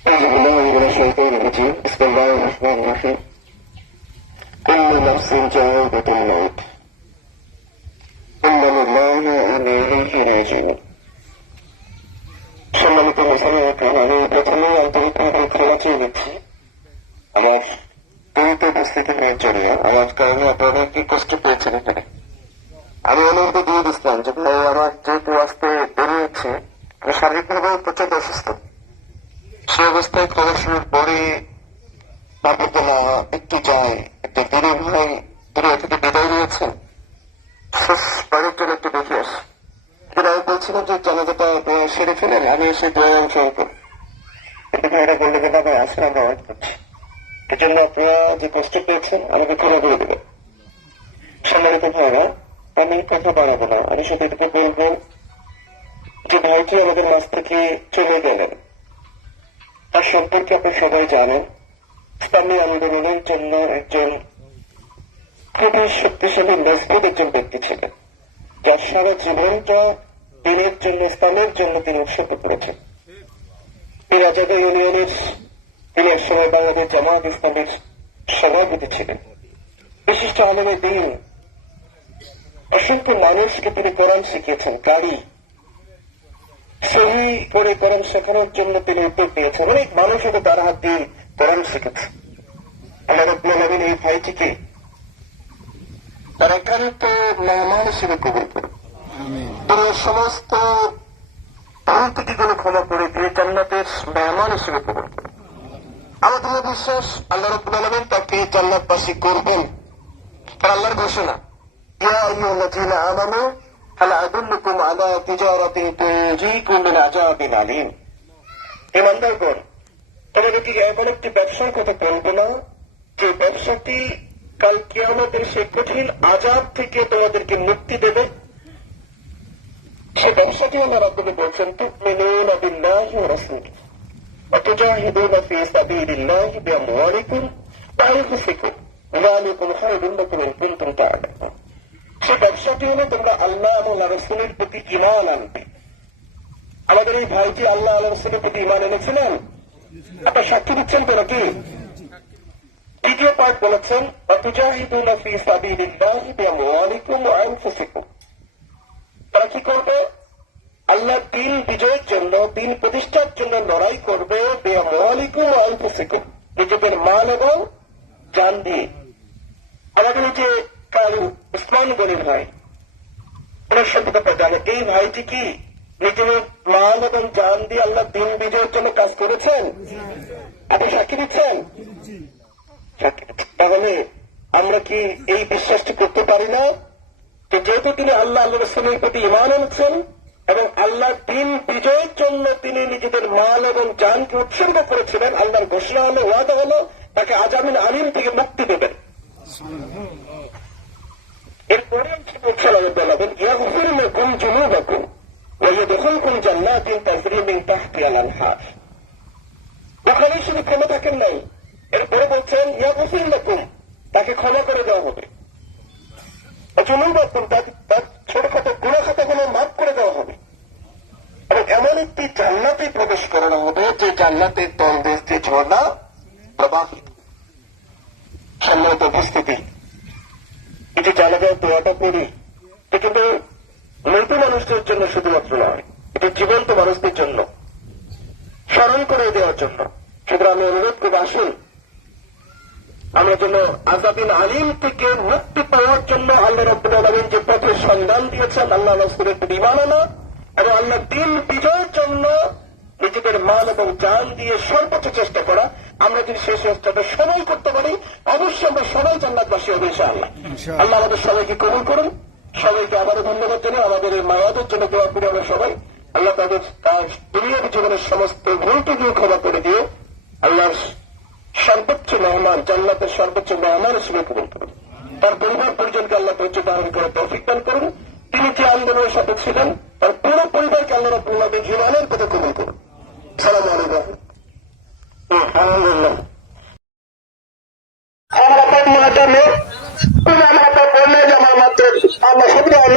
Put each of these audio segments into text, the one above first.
बिस्मिल्लाहिर्रहमानिर्रहीम कुल्लु नफ्सिन जाएगतुल मौत इन्नल्लाहा इलैहि राजिऊन সম্মানিত মুসলমান আমি প্রথমে আন্তরিকভাবে ক্ষমা চেয়ে নিচ্ছি আমার পীড়িত উপস্থিতি নেওয়ার জন্য আমার কারণে আপনারা কি কষ্ট পেয়েছেন এখানে আমি অনুরোধ দিয়ে দিচ্ছিলাম যে ভাই আমার যেহেতু আসতে বেরিয়েছে আমি শারীরিকভাবে প্রচন্ড অসুস্থ সে অবস্থায় পড়াশোনার পরে ভাবতে না একটু যায় একটা দিনে ভাই দুনিয়া থেকে বিদায় নিয়েছেন বাড়ির জন্য একটু দেখে আস আমি বলছিলাম যে জানাজাটা সেরে ফেলেন, আমি এসে দোয়া অংশগ্রহণ করব। কিন্তু ভাইরা বললে যে বাবা আসলে আমরা ওয়েট করছি। এই জন্য আপনারা যে কষ্ট পেয়েছেন আমাকে ক্ষমা করে দেবেন। সম্মানিত ভাইরা, আমি কথা বাড়াবো না। আমি শুধু এটুকু বলব যে, ভাইটি আমাদের মাছ থেকে চলে গেলেন। তার সম্পর্কে আপনি সবাই জানেন। ইসলামী আন্দোলনের জন্য একজন খুবই শক্তিশালী মজবুত একজন ব্যক্তি ছিলেন। যার সারা জীবনটা দিনের জন্য ইসলামের জন্য তিনি উৎসর্গ করেছেন। রাজাগা ইউনিয়নের তিনি একসময় বাংলাদেশ জামায়াত ইসলামের সভাপতি ছিলেন। বিশিষ্ট আলমের দিন অসংখ্য মানুষকে তিনি কোরআন শিখিয়েছেন, গাড়ি সহি করে কোরআন শেখানোর জন্য তিনি উদ্যোগ নিয়েছেন অনেক মানুষ হয়তো তার হাত দিয়ে কোরআন শিখেছে। আল্লাহ রব্বুল আলমিন এই ভাইটিকে তার একান্ত মেহমান হিসেবে কবুল করুন। তিনি সমস্ত ভুল ত্রুটিগুলো ক্ষমা করে দিয়ে জান্নাতের মেহমান হিসেবে কবুল করুন। আমাদের বিশ্বাস আল্লাহ রব্বুল আলমিন তাকে জান্নাতবাসী করবেন। তার আল্লাহর ঘোষণা ইয়া আইয়ুহাল্লাযীনা আমানু হাল আদুল্লুকুম আলা তিজারাতিন তুনজিকুম মিন আযাবিন আলীম ইমানদারগণ তোমাদের কি এমন একটি ব্যবসার কথা বলব না যে ব্যবসাটি কাল কিয়ামতের সে কঠিন আজাব থেকে তোমাদেরকে মুক্তি দেবে সে ব্যবসাটি আল্লাহ রাব্বুল বলছেন তুমিনুনা বিল্লাহি ওয়া রাসূলিহি ওয়া তুজাহিদুনা ফি সাবিলিল্লাহি বিআমওয়ালিকুম ওয়া আনফুসিকুম যালিকুম খায়রুন লাকুম ইন কুনতুম তা'লামুন সে ব্যবসাটি হলো তোমরা আল্লাহ এবং রসুলের প্রতি ইমান আনবে। আমাদের এই ভাইটি আল্লাহ আল্লাহ রসুলের প্রতি ইমান এনেছিলেন? আপনার সাক্ষী দিচ্ছেন তো নাকি দ্বিতীয় পার্ট বলেছেন তারা কি করবে? আল্লাহ দিন বিজয়ের জন্য, দিন প্রতিষ্ঠার জন্য লড়াই করবে নিজেদের মাল এবং জান দিয়ে। আমাদের যে কারু উসমান গনির ভাই। ওনার সাথে কথা জানে। এই ভাইটি কি নিজের মাল এবং জান দিয়ে আল্লাহ দিন বিজয়ের জন্য কাজ করেছেন? আপনি সাক্ষী দিচ্ছেন? তাহলে আমরা কি এই বিশ্বাসটি করতে পারি না? যে যেহেতু তিনি আল্লাহ আল্লাহ রসুলের প্রতি ইমান এনেছেন এবং আল্লাহ দিন বিজয়ের জন্য তিনি নিজেদের মাল এবং জানকে উৎসর্গ করেছিলেন, আল্লাহর ঘোষণা হলো, ওয়াদা হলো, তাকে আজামিন আলিম থেকে মুক্তি দেবেন। এরপরে বলাবেন ইয়াগফির লাকুম জুনুবাকুম ওয়া ইয়াদখুলকুম জান্নাতিন তাজরি মিন তাহতিহাল আনহার ওখানে শুধু ক্ষমা থাকেন নাই এরপরে বলছেন ইয়াগফির লাকুম তাকে ক্ষমা করে দেওয়া হবে জুনুবাকুম তার ছোটখাটো গুণাখাতাগুলো মাফ করে দেওয়া হবে এবং এমন একটি জান্নাতে প্রবেশ করানো হবে যে জান্নাতের তল দেশ দিয়ে ঝর্ণা প্রবাহিত সম্মানিত উপস্থিতি এই যে জানাজার দোয়াটা করি কিন্তু মৃত মানুষদের জন্য শুধুমাত্র নয়, এটা জীবন্ত মানুষদের জন্য, স্মরণ করে দেওয়ার জন্য। সুতরাং আমি অনুরোধ করব, আসুন, আমরা যেন আজাবিন আলিম থেকে মুক্তি পাওয়ার জন্য আল্লাহ রব্বুল আলমিন যে পথের সন্ধান দিয়েছেন, আল্লাহ রসুলের প্রতি ইমান এবং আল্লাহ দিন বিজয়ের জন্য নিজেদের মান এবং জান দিয়ে সর্বোচ্চ চেষ্টা করা। আমরা যদি সেই চেষ্টাটা সবাই করতে পারি অবশ্যই আমরা সবাই জান্নাতবাসী হবে ইনশাআল্লাহ। আল্লাহ আমাদের সবাইকে কবুল করুন। সবাইকে আবারও ধন্যবাদ জানাই আমাদের এই মায়াদের জন্য দোয়া করি আমরা সবাই। আল্লাহ তাদের তার দুনিয়ার জীবনের সমস্ত ভুলটুকুও ক্ষমা করে দিয়ে আল্লাহর সর্বোচ্চ মেহমান জান্নাতের সর্বোচ্চ মেহমান হিসেবে কবুল করুন। তার পরিবার পরিজনকে আল্লাহ ধৈর্য ধারণ করে তৌফিক দান করুন। তিনি যে আন্দোলনের সাথে ছিলেন? তার পুরো পরিবারকে আল্লাহ রব্বুল্লাহ ইমানের পথে কবুল করুন। আলহামদুলিল্লাহ আমার আপন মনে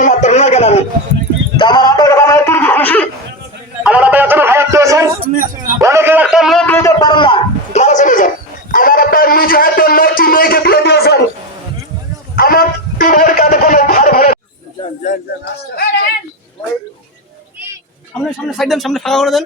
মাত্র আমি আমার আপন আমার একটু আমার আপন এত হায়াত একটা লোক নিতে পারেন না মারা চলে যান আমার হাতে নয়টি মেয়েকে বিয়ে দিয়েছেন আমার দু ভাই কাঁধে কোনো সামনে সামনে, সাইড দেন, সামনে ফাঁকা করে দেন।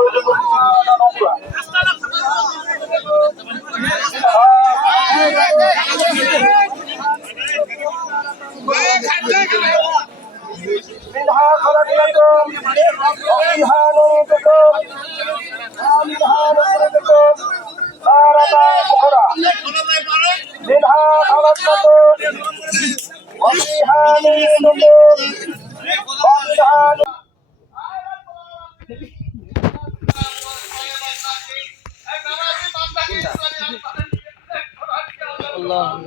خلقناكم وفيها نعيدكم ومنها نخرجكم تارة أخرى منها خلقناكم وفيها نعيدكم ومنها আল্লাহ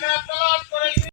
জাকাত তালাশ করেছি